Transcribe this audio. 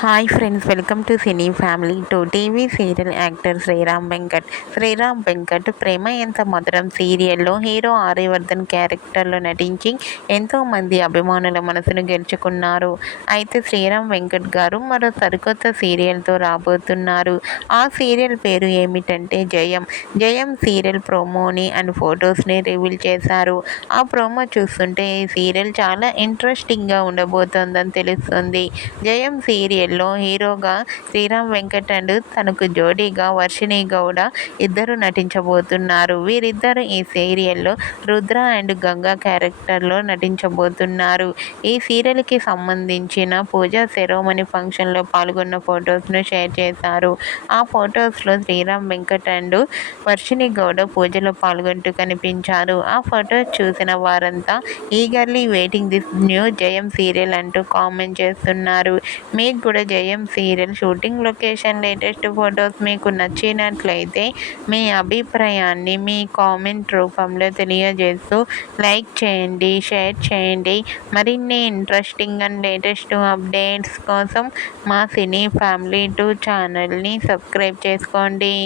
Hi friends, welcome to Cine Family to TV serial actor Sriram Venkat. Sriram Venkat Prema Entha Madhuram సీరియల్లో hero Aryavardhan క్యారెక్టర్లో నటించి ఎంతోమంది అభిమానుల మనసును గెలుచుకున్నారు. అయితే శ్రీరామ్ వెంకట్ గారు మరో సరికొత్త సీరియల్తో రాబోతున్నారు. ఆ సీరియల్ పేరు ఏమిటంటే జయం. జయం సీరియల్ ప్రోమోని అండ్ ఫొటోస్ని రివీల్ చేశారు. ఆ ప్రోమో చూస్తుంటే ఈ సీరియల్ చాలా ఇంట్రెస్టింగ్గా ఉండబోతోందని తెలుస్తుంది. జయం సీరియల్లో హీరోగా శ్రీరామ్ వెంకట్ అండ్ తనకు జోడీగా వర్షిణి గౌడ ఇద్దరు నటించబోతున్నారు. వీరిద్దరు ఈ సీరియల్లో రుద్ర అండ్ గంగా క్యారెక్టర్లో నటించబోతున్నారు. ఈ సీరియల్కి సంబంధించిన పూజా సెరోమనీ ఫంక్షన్లో పాల్గొన్న ఫొటోస్ను షేర్ చేశారు. ఆ ఫొటోస్లో శ్రీరామ్ వెంకట్ అండ్ వర్షిణి గౌడ పూజలో పాల్గొంటూ కనిపించారు. ఆ ఫొటోస్ చూసిన వారంతా ఈగర్లీ వెయిటింగ్ దిస్ న్యూ జయం సీరియల్ అంటూ కామెంట్ చేస్తున్నారు. మీకు కూడా జయం serial shooting location latest photos మీకు నచ్చినట్లయితే మీ అభిప్రాయాన్ని మీ కామెంట్ రూపంలో తెలియజేస్తూ లైక్ చేయండి, షేర్ చేయండి. మరిన్ని ఇంట్రెస్టింగ్ అండ్ లేటెస్ట్ అప్డేట్స్ కోసం మా సినీ ఫ్యామిలీ 2 ఛానల్ని సబ్స్క్రైబ్ చేసుకోండి.